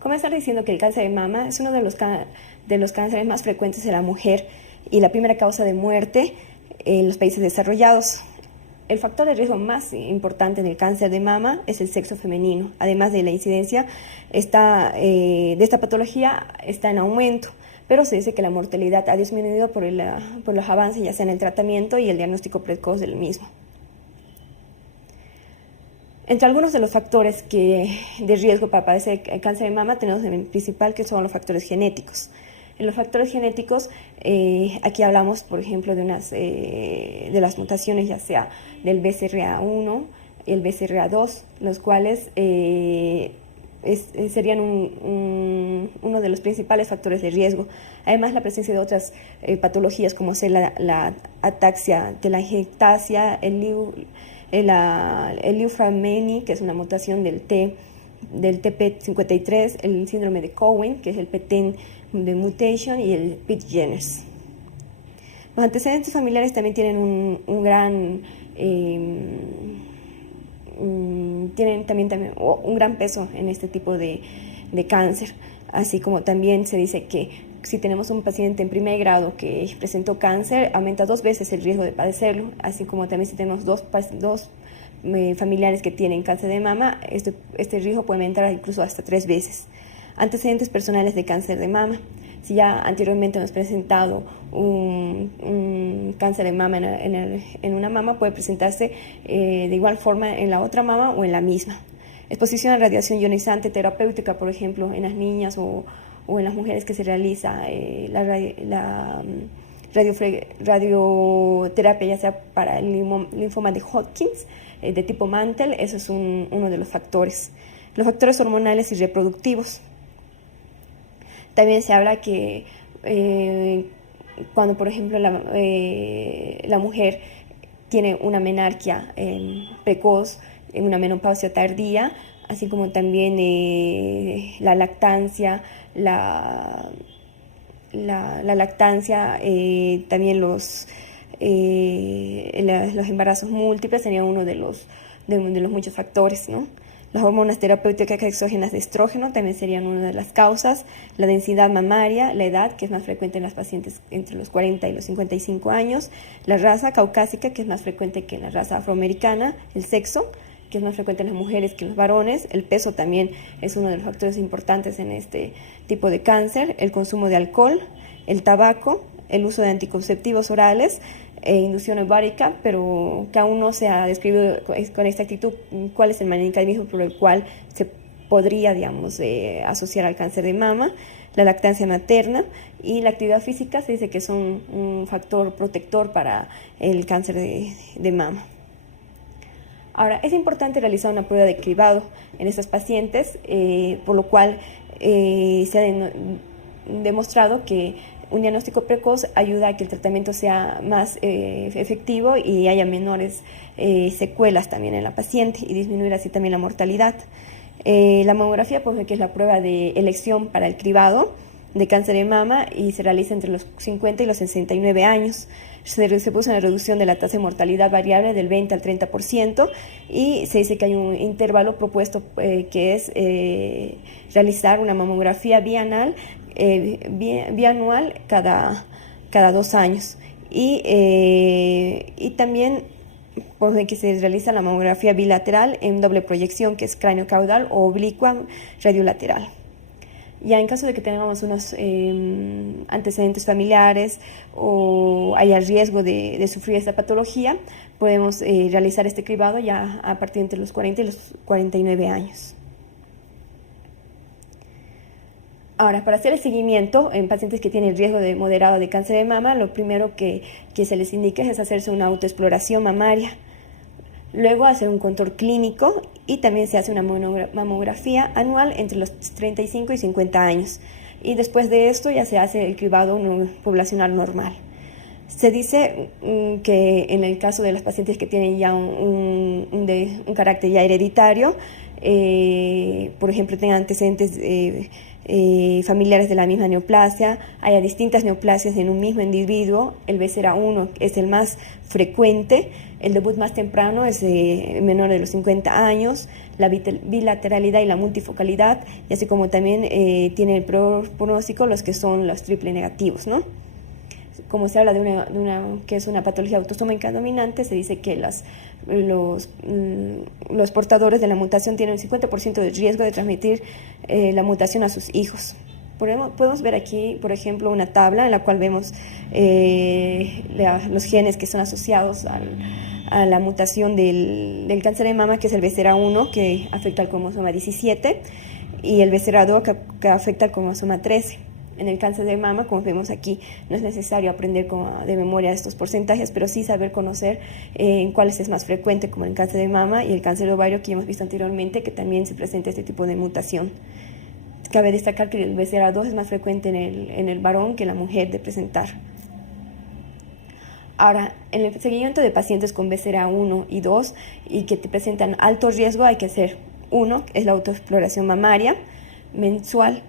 Comenzar diciendo que el cáncer de mama es uno de los cánceres más frecuentes de la mujer y la primera causa de muerte en los países desarrollados. El factor de riesgo más importante en el cáncer de mama es el sexo femenino. Además de la incidencia de esta patología está en aumento, pero se dice que la mortalidad ha disminuido por los avances ya sea en el tratamiento y el diagnóstico precoz del mismo. Entre algunos de los factores de riesgo para padecer cáncer de mama tenemos el principal, que son los factores genéticos. En los factores genéticos, aquí hablamos, por ejemplo, de las mutaciones, ya sea del BCRA1 y el BCRA2, los cuales serían uno de los principales factores de riesgo. Además, la presencia de otras patologías, como ser la ataxia telangiectasia, el Liu-Fraumeni, que es una mutación del TP53, el síndrome de Cowen, que es el PTEN de mutation, y el Pitt-Jenners. Los antecedentes familiares también tienen un gran peso en este tipo de cáncer, así como también se dice que si tenemos un paciente en primer grado que presentó cáncer, aumenta 2 veces el riesgo de padecerlo, así como también si tenemos dos familiares que tienen cáncer de mama, este riesgo puede aumentar incluso hasta 3 veces. Antecedentes personales de cáncer de mama. Si ya anteriormente hemos presentado un cáncer de mama en una mama, puede presentarse de igual forma en la otra mama o en la misma. Exposición a radiación ionizante terapéutica, por ejemplo, en las niñas o en las mujeres que se realiza la radioterapia, ya sea para el linfoma de Hodgkins, de tipo Mantle, eso es uno de los factores. Los factores hormonales y reproductivos. También se habla que cuando, por ejemplo, la mujer tiene una menarquia precoz, una menopausia tardía, así como también la lactancia, también los embarazos múltiples serían uno de los muchos factores, ¿no? Las hormonas terapéuticas exógenas de estrógeno también serían una de las causas, la densidad mamaria, la edad, que es más frecuente en las pacientes entre los 40 y los 55 años, la raza caucásica, que es más frecuente que en la raza afroamericana, el sexo, que es más frecuente en las mujeres que en los varones, el peso también es uno de los factores importantes en este tipo de cáncer, el consumo de alcohol, el tabaco, el uso de anticonceptivos orales, inducción ovárica, pero que aún no se ha descrito con exactitud cuál es el mecanismo por el cual se podría, asociar al cáncer de mama, la lactancia materna y la actividad física se dice que son un factor protector para el cáncer de mama. Ahora, es importante realizar una prueba de cribado en estas pacientes, por lo cual se ha demostrado que un diagnóstico precoz ayuda a que el tratamiento sea más efectivo y haya menores secuelas también en la paciente y disminuir así también la mortalidad. La mamografía, pues, que es la prueba de elección para el cribado de cáncer de mama y se realiza entre los 50 y los 69 años. Se puso una reducción de la tasa de mortalidad variable del 20 al 30% y se dice que hay un intervalo propuesto que es realizar una mamografía bianual cada 2 años y también pues, que se realiza la mamografía bilateral en doble proyección, que es cráneo caudal o oblicua radiolateral. Ya en caso de que tengamos unos antecedentes familiares o haya riesgo de sufrir esta patología, podemos realizar este cribado ya a partir de entre los 40 y los 49 años. Ahora, para hacer el seguimiento en pacientes que tienen riesgo de moderado de cáncer de mama, lo primero que se les indica es hacerse una autoexploración mamaria. Luego hacer un control clínico y también se hace una mamografía anual entre los 35 y 50 años. Y después de esto ya se hace el cribado poblacional normal. Se dice que en el caso de las pacientes que tienen ya un carácter ya hereditario, por ejemplo, tengan antecedentes familiares de la misma neoplasia, haya distintas neoplasias en un mismo individuo, el BCRA1 es el más frecuente, El debut más temprano es menor de los 50 años, la bilateralidad y la multifocalidad, y así como también tiene el peor pronóstico los que son los triple negativos, ¿no? Como se habla de una que es una patología autosómica dominante, se dice que los portadores de la mutación tienen un 50% de riesgo de transmitir la mutación a sus hijos. Podemos ver aquí, por ejemplo, una tabla en la cual vemos los genes que son asociados a la mutación del cáncer de mama, que es el BCR1, que afecta al cromosoma 17, y el BCR2, que afecta al cromosoma 13. En el cáncer de mama, como vemos aquí, no es necesario aprender de memoria estos porcentajes, pero sí saber conocer en cuáles es más frecuente, como el cáncer de mama y el cáncer de ovario, que ya hemos visto anteriormente, que también se presenta este tipo de mutación. Cabe destacar que el BCR2 es más frecuente en el varón que en la mujer de presentar. Ahora, en el seguimiento de pacientes con BCR1 y 2 y que te presentan alto riesgo, hay que hacer uno, es la autoexploración mamaria mensual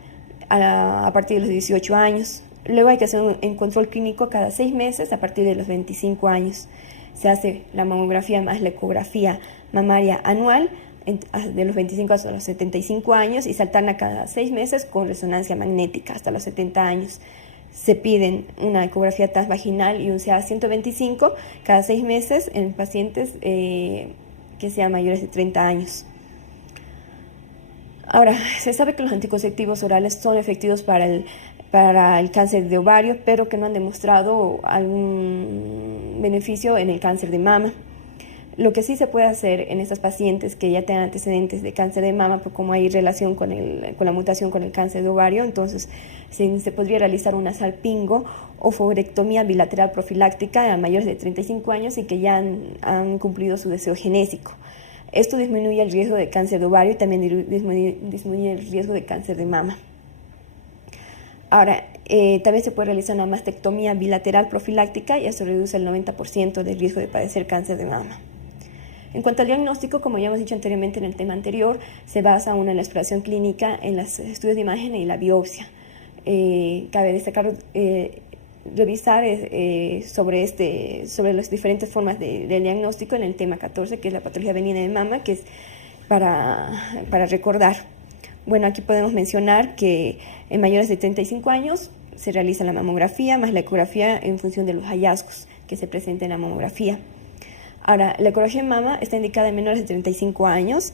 a partir de los 18 años. Luego hay que hacer un control clínico cada 6 meses a partir de los 25 años. Se hace la mamografía más la ecografía mamaria anual de los 25 hasta los 75 años y se alterna cada 6 meses con resonancia magnética hasta los 70 años. Se piden una ecografía transvaginal y un CA-125 cada 6 meses en pacientes que sean mayores de 30 años. Ahora, se sabe que los anticonceptivos orales son efectivos para el cáncer de ovario, pero que no han demostrado algún beneficio en el cáncer de mama. Lo que sí se puede hacer en estas pacientes que ya tengan antecedentes de cáncer de mama, pues como hay relación con la mutación con el cáncer de ovario, entonces se podría realizar una salpingo o fourectomía bilateral profiláctica a mayores de 35 años y que ya han cumplido su deseo genésico. Esto disminuye el riesgo de cáncer de ovario y también disminuye el riesgo de cáncer de mama. Ahora, también se puede realizar una mastectomía bilateral profiláctica y eso reduce el 90% del riesgo de padecer cáncer de mama. En cuanto al diagnóstico, como ya hemos dicho anteriormente en el tema anterior, se basa en la exploración clínica, en los estudios de imagen y la biopsia. Cabe destacar revisar sobre las diferentes formas de diagnóstico en el tema 14, que es la patología benigna de mama, que es para recordar. Bueno, aquí podemos mencionar que en mayores de 35 años se realiza la mamografía más la ecografía en función de los hallazgos que se presentan en la mamografía. Ahora, la ecografía de mama está indicada en menores de 35 años.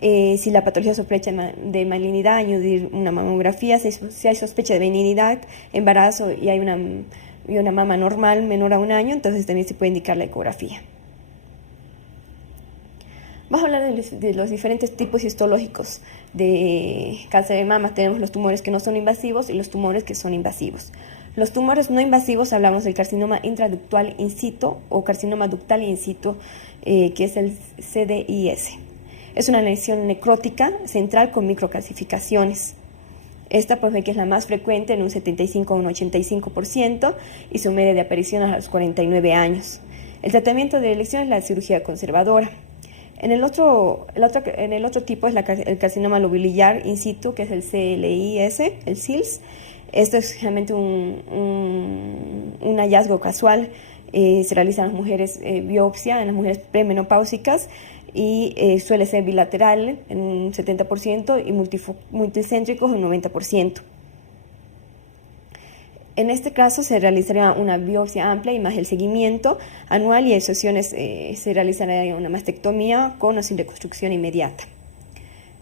Si la patología sospecha de malignidad, añadir una mamografía. Si hay sospecha de benignidad, embarazo y hay una mama normal menor a 1 año, entonces también se puede indicar la ecografía. Vamos a hablar de los diferentes tipos histológicos de cáncer de mama. Tenemos los tumores que no son invasivos y los tumores que son invasivos. Los tumores no invasivos, hablamos del carcinoma intraductal in situ o carcinoma ductal in situ, que es el CDIS. Es una lesión necrótica central con microcalcificaciones. Esta pues ve que es la más frecuente en un 75 a un 85% y su media de aparición a los 49 años. El tratamiento de elección es la cirugía conservadora. En el otro tipo es el carcinoma lobular in situ, que es el CLIS, el SILS. Esto es realmente un hallazgo casual. Se realiza en las mujeres biopsia, en las mujeres premenopáusicas y suele ser bilateral en un 70% y multicéntricos en un 90%. En este caso se realizaría una biopsia amplia y más el seguimiento anual y en sesiones se realizaría una mastectomía con o sin reconstrucción inmediata.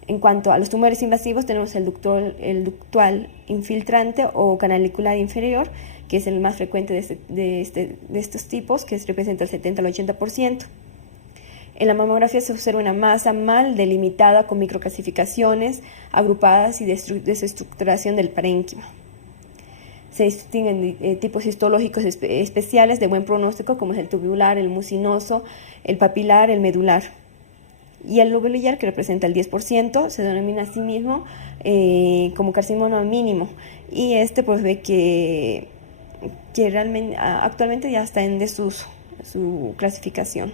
En cuanto a los tumores invasivos, tenemos el ductal infiltrante o canalicular inferior, que es el más frecuente de estos tipos, que representa el 70 al 80%. En la mamografía se observa una masa mal delimitada con microcalcificaciones agrupadas y desestructuración del parénquima. Se distinguen tipos histológicos especiales de buen pronóstico, como es el tubular, el mucinoso, el papilar, el medular. Y el lobular, que representa el 10%, se denomina a sí mismo como carcinoma mínimo. Y pues ve que realmente actualmente ya está en desuso su clasificación.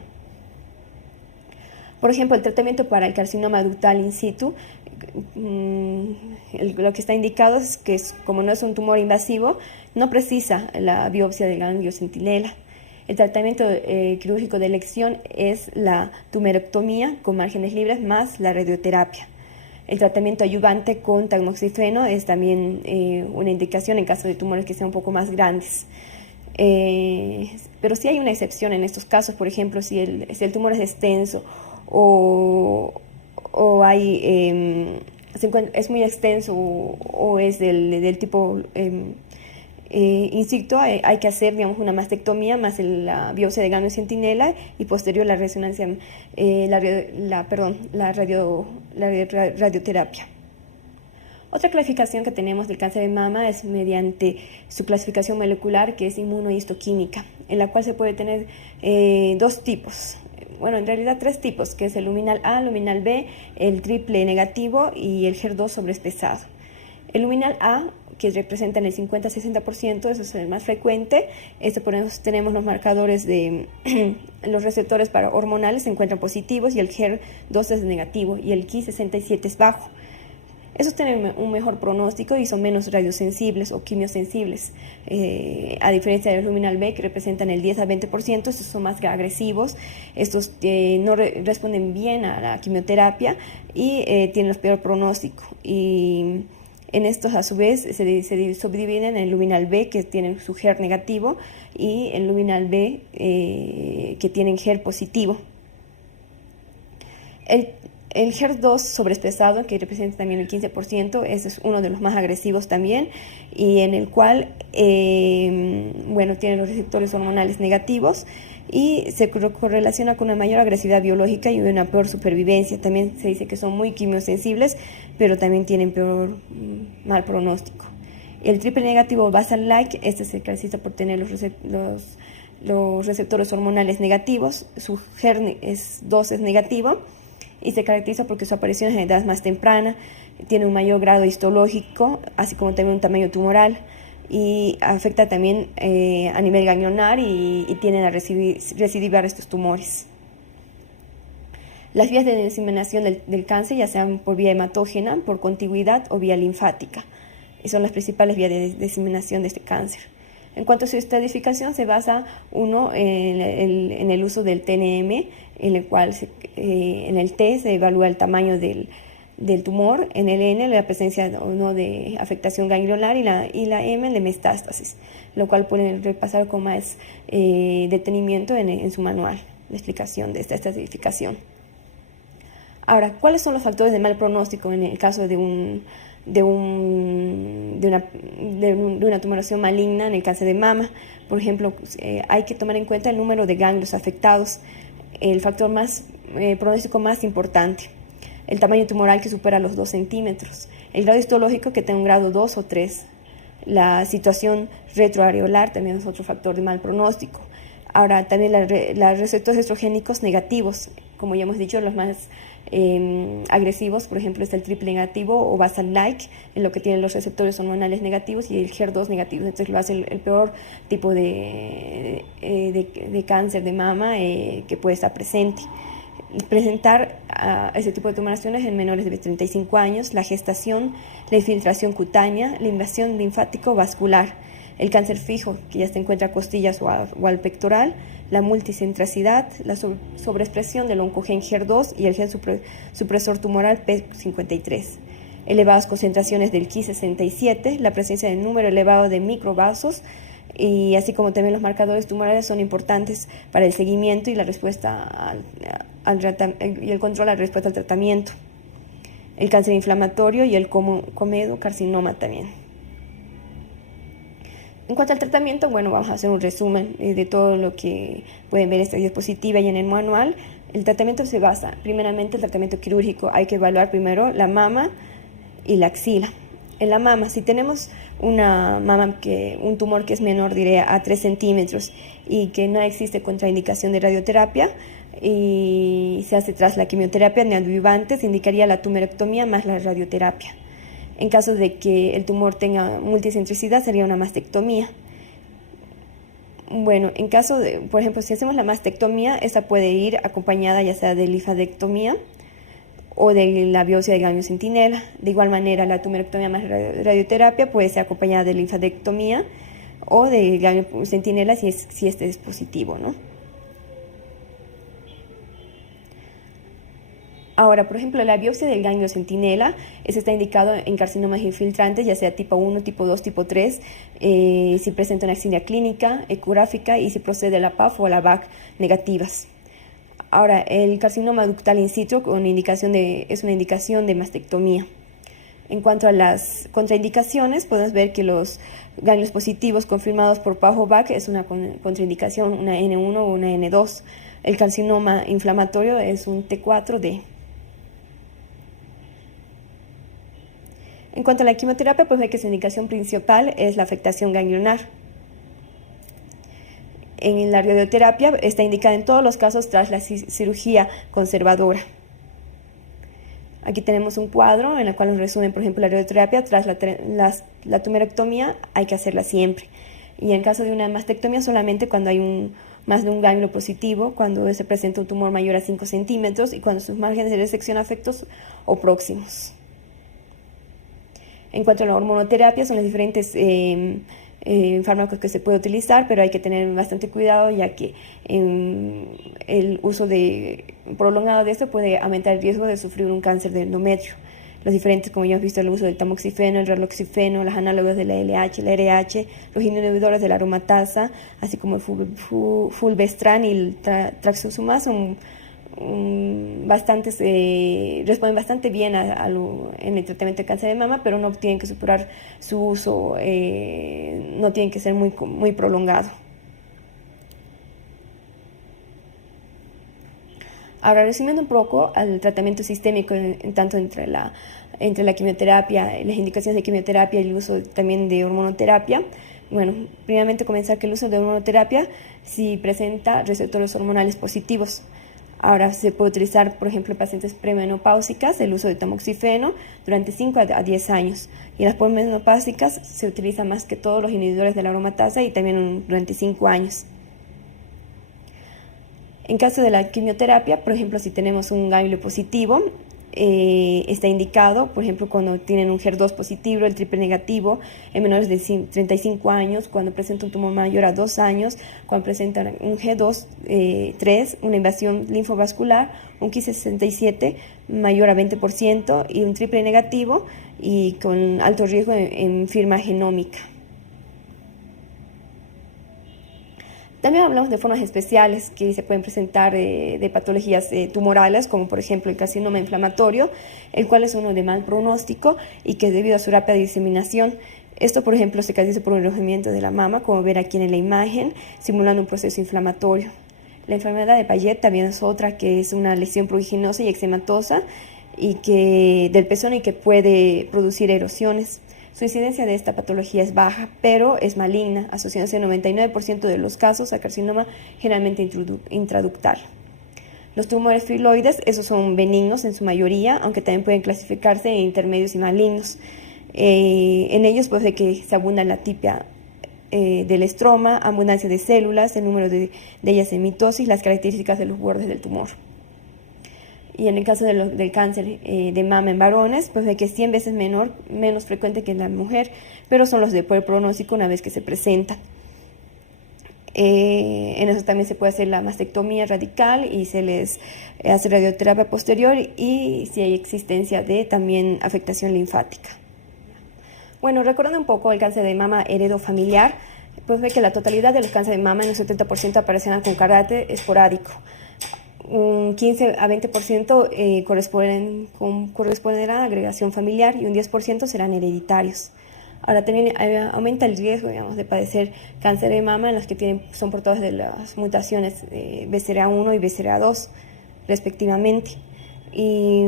Por ejemplo, el tratamiento para el carcinoma ductal in situ, lo que está indicado es que como no es un tumor invasivo, no precisa la biopsia del ganglio centinela. El tratamiento quirúrgico de elección es la tumerectomía con márgenes libres más la radioterapia. El tratamiento ayudante con tamoxifeno es también una indicación en caso de tumores que sean un poco más grandes. Pero sí hay una excepción en estos casos, por ejemplo, si el tumor es extenso o es muy extenso o es del tipo insecto, hay que hacer, digamos, una mastectomía más la biopsia de ganglio centinela y posterior la resonancia, la radioterapia. Otra clasificación que tenemos del cáncer de mama es mediante su clasificación molecular, que es inmunohistoquímica, en la cual se puede tener dos tipos. Bueno, en realidad tres tipos, que es el luminal A, luminal B, el triple negativo y el HER2 sobreexpresado. El luminal A, que representa el 50-60%, eso es el más frecuente. Por eso tenemos los marcadores de los receptores para hormonales se encuentran positivos y el HER2 es negativo y el Ki67 es bajo. Esos tienen un mejor pronóstico y son menos radiosensibles o quimiosensibles, a diferencia del luminal B, que representan el 10-20%, estos son más agresivos, estos no responden bien a la quimioterapia y tienen el peor pronóstico. Y en estos, a su vez, se subdividen en el luminal B, que tienen su HER negativo, y el luminal B, que tienen HER positivo. El HER2 sobreexpresado, que representa también el 15%, ese es uno de los más agresivos también, y en el cual tiene los receptores hormonales negativos y se correlaciona con una mayor agresividad biológica y una peor supervivencia. También se dice que son muy quimiosensibles, pero también tienen mal pronóstico. El triple negativo basal-like, este se caracteriza por tener los receptores hormonales negativos, su HER2 es negativo, y se caracteriza porque su aparición es en edad más temprana, tiene un mayor grado histológico, así como también un tamaño tumoral, y afecta también a nivel ganglionar y tienden a recidivar estos tumores. Las vías de diseminación del cáncer, ya sean por vía hematógena, por contigüidad o vía linfática, y son las principales vías de diseminación de este cáncer. En cuanto a su estratificación, se basa en el uso del TNM, en el cual en el T se evalúa el tamaño del tumor, en el N la presencia o no de afectación ganglionar y la M de metástasis, lo cual pueden repasar con más detenimiento en su manual de explicación de esta estratificación. Ahora, ¿cuáles son los factores de mal pronóstico en el caso de una tumoración maligna en el cáncer de mama? Por ejemplo, hay que tomar en cuenta el número de ganglios afectados, el factor pronóstico más importante, el tamaño tumoral que supera los 2 centímetros, el grado histológico que tenga un grado 2 o 3, la situación retroareolar también es otro factor de mal pronóstico. Ahora, también los receptores estrogénicos negativos, como ya hemos dicho, los más agresivos, por ejemplo, es el triple negativo o basal-like, en lo que tienen los receptores hormonales negativos y el HER2 negativo. Entonces lo hace el peor tipo de cáncer de mama que puede estar presente. Presentar ese tipo de tumoraciones en menores de 35 años, la gestación, la infiltración cutánea, la invasión linfático-vascular, el cáncer fijo, que ya se encuentra a costillas o al pectoral, la multicentracidad, la sobreexpresión del oncogen HER2 y el gen supresor tumoral P53, elevadas concentraciones del Ki67, la presencia de número elevado de microvasos, y así como también los marcadores tumorales son importantes para el seguimiento y la respuesta y el control a la respuesta al tratamiento. El cáncer inflamatorio y el comedocarcinoma también. En cuanto al tratamiento, vamos a hacer un resumen de todo lo que pueden ver en esta diapositiva y en el manual. El tratamiento se basa, primeramente, el tratamiento quirúrgico. Hay que evaluar primero la mama y la axila. En la mama, si tenemos un tumor que es menor, a 3 centímetros y que no existe contraindicación de radioterapia y se hace tras la quimioterapia neoadyuvante, se indicaría la tumerectomía más la radioterapia. En caso de que el tumor tenga multicentricidad, sería una mastectomía. En caso de, por ejemplo, si hacemos la mastectomía, esta puede ir acompañada ya sea de linfadectomía o de la biopsia de ganglio centinela. De igual manera, la tumerectomía más radioterapia puede ser acompañada de linfadectomía o de ganglio centinela si este es positivo, ¿no? Ahora, por ejemplo, la biopsia del ganglio centinela está indicado en carcinomas infiltrantes, ya sea tipo 1, tipo 2, tipo 3, si presenta una axinia clínica, ecográfica y si procede de la PAF o la BAC negativas. Ahora, el carcinoma ductal in situ es una indicación de mastectomía. En cuanto a las contraindicaciones, podemos ver que los ganglios positivos confirmados por PAF o BAC es una contraindicación, una N1 o una N2. El carcinoma inflamatorio es un T4D. En cuanto a la quimioterapia, pues ve que su indicación principal es la afectación ganglionar. En la radioterapia está indicada en todos los casos tras la cirugía conservadora. Aquí tenemos un cuadro en el cual nos resumen, por ejemplo, la radioterapia tras la tumerectomía hay que hacerla siempre. Y en caso de una mastectomía solamente cuando hay más de un ganglio positivo, cuando se presenta un tumor mayor a 5 centímetros y cuando sus márgenes de resección afectos o próximos. En cuanto a la hormonoterapia, son los diferentes fármacos que se puede utilizar, pero hay que tener bastante cuidado ya que el uso prolongado de esto puede aumentar el riesgo de sufrir un cáncer de endometrio. Los diferentes, como ya hemos visto, el uso del tamoxifeno, el raloxifeno, las análogas de la LH, la RH, los inhibidores de la aromatasa, así como el fulvestrant y el traxuzumab son responden bastante bien en el tratamiento de cáncer de mama, pero no tienen que superar su uso, no tienen que ser muy prolongado. Ahora, resumiendo un poco al tratamiento sistémico, tanto entre la quimioterapia, las indicaciones de quimioterapia y el uso también de hormonoterapia. Bueno, primeramente comenzar que el uso de hormonoterapia si presenta receptores hormonales positivos. Ahora se puede utilizar, por ejemplo, en pacientes premenopáusicas, el uso de tamoxifeno durante 5 a 10 años. Y en las posmenopáusicas se utiliza más que todos los inhibidores de la aromatasa y también durante 5 años. En caso de la quimioterapia, por ejemplo, si tenemos un ganglio positivo, está indicado, por ejemplo, cuando tienen un HER2 positivo, el triple negativo, en menores de 35 años, cuando presenta un tumor mayor a 2 años, cuando presentan un G2, 3, una invasión linfovascular, un Ki-67 mayor a 20% y un triple negativo y con alto riesgo en firma genómica. También hablamos de formas especiales que se pueden presentar de patologías tumorales, como por ejemplo el carcinoma inflamatorio, el cual es uno de mal pronóstico y que debido a su rápida diseminación, esto por ejemplo se caracteriza por un enrojecimiento de la mama, como ver aquí en la imagen, simulando un proceso inflamatorio. La enfermedad de Payet también es otra, que es una lesión pruriginosa y eczematosa del pezón y que puede producir erosiones. Su incidencia de esta patología es baja, pero es maligna, asociándose en 99% de los casos a carcinoma generalmente intraductal. Los tumores filoides, esos son benignos en su mayoría, aunque también pueden clasificarse en intermedios y malignos. En ellos puede que se abunda en la tipia del estroma, abundancia de células, el número de ellas en mitosis, las características de los bordes del tumor. Y en el caso del cáncer de mama en varones, pues ve que es 100 veces menos frecuente que en la mujer, pero son los de poor pronóstico una vez que se presentan. En eso también se puede hacer la mastectomía radical y se les hace radioterapia posterior y si hay existencia de también afectación linfática. Bueno, recordando un poco el cáncer de mama heredofamiliar, pues ve que la totalidad de los cánceres de mama en un 70% aparecerán con carácter esporádico. Un 15 a 20% corresponderá a agregación familiar y un 10% serán hereditarios. Ahora también aumenta el riesgo, digamos, de padecer cáncer de mama en los que son portadores de las mutaciones BCLA1 y BCLA2 respectivamente. Y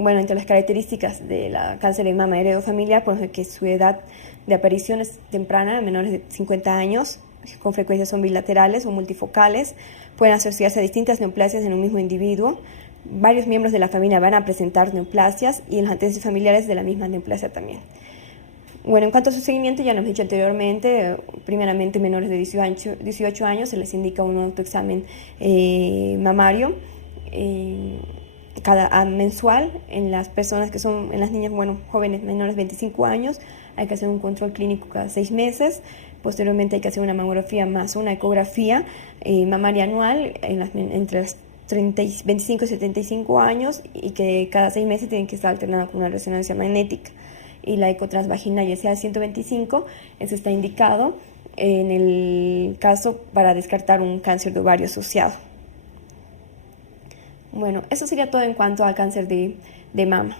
bueno, entre las características de la cáncer de mama heredofamiliar, pues que su edad de aparición es temprana, menores de 50 años, con frecuencia son bilaterales o multifocales, pueden asociarse a distintas neoplasias en un mismo individuo. Varios miembros de la familia van a presentar neoplasias y los antecedentes familiares de la misma neoplasia también. Bueno, en cuanto a su seguimiento, ya lo hemos dicho anteriormente, primeramente menores de 18 años se les indica un autoexamen mamario. mensual. En las personas que son, en las niñas, bueno, jóvenes menores de 25 años, hay que hacer un control clínico cada 6 meses. Posteriormente hay que hacer una mamografía más una ecografía mamaria anual entre las 25 y 75 años, y que cada 6 meses tienen que estar alternada con una resonancia magnética. Y la ecotransvaginal, ya sea 125, eso está indicado en el caso para descartar un cáncer de ovario asociado. Bueno, eso sería todo en cuanto al cáncer de mama.